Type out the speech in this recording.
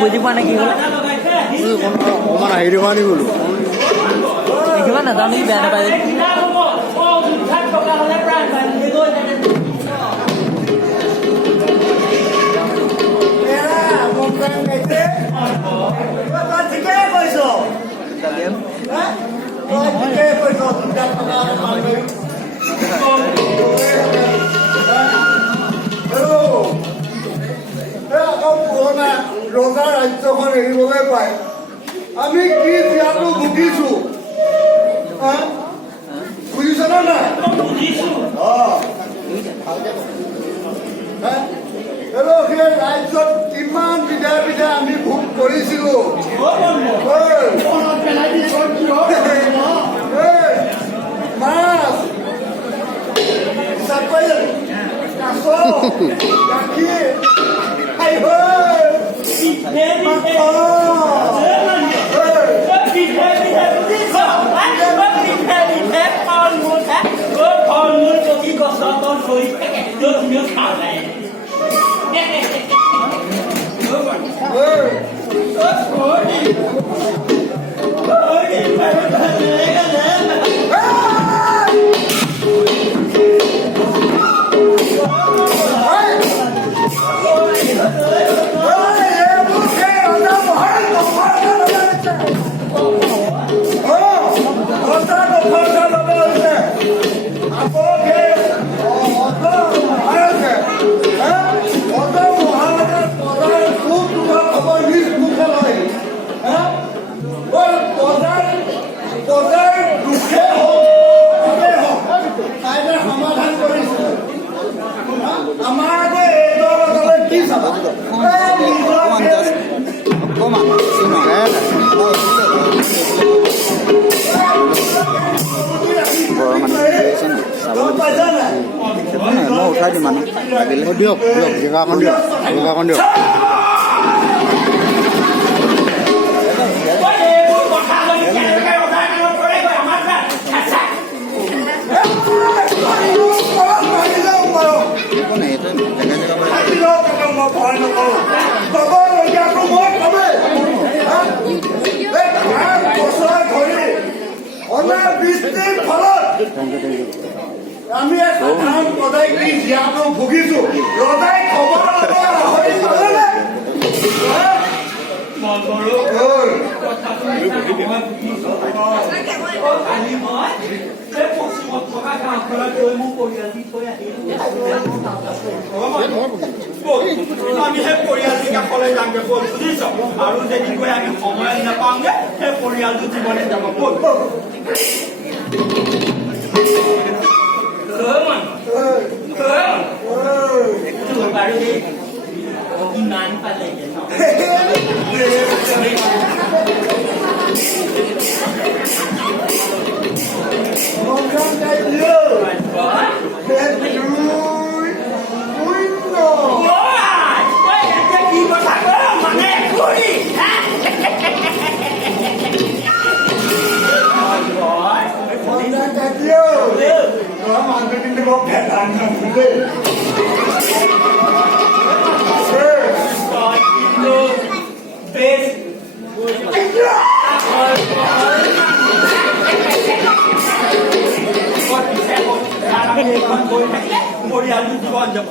বুজি পোৱা নাই কি হ'ল অকণমান হেৰি মানি গ'লো কিমান নাজানো বেয়া নাপায় ৰজা ৰাজ্যখন এৰিবলৈ পায় আমি কি জীয়াটো ভুগিছো বুজিছ নে নাই সেই ৰাজ্যত কিমান বিধে বিধে আমি ভোগ কৰিছিলো মাছ চাকৰি কাছ গাখীৰ মই উঠাই দিম মানুহ লাগিলে দিয়ক দিয়ক জেগাখন দিয়ক জেগাখন দিয়ক আমি এখন সদায় কি জীয়াটো ভুগিছো ৰজাই খবৰ আমি সেই পৰিয়ালটো কাষলৈ যামগে ক'ত বুজিছ আৰু যদি গৈ আমি সময় নাপাওঁগে সেই পৰিয়ালটো জীৱনে যাব ক'ত ইমান পালে পৰিয়ালটো জীৱন যাব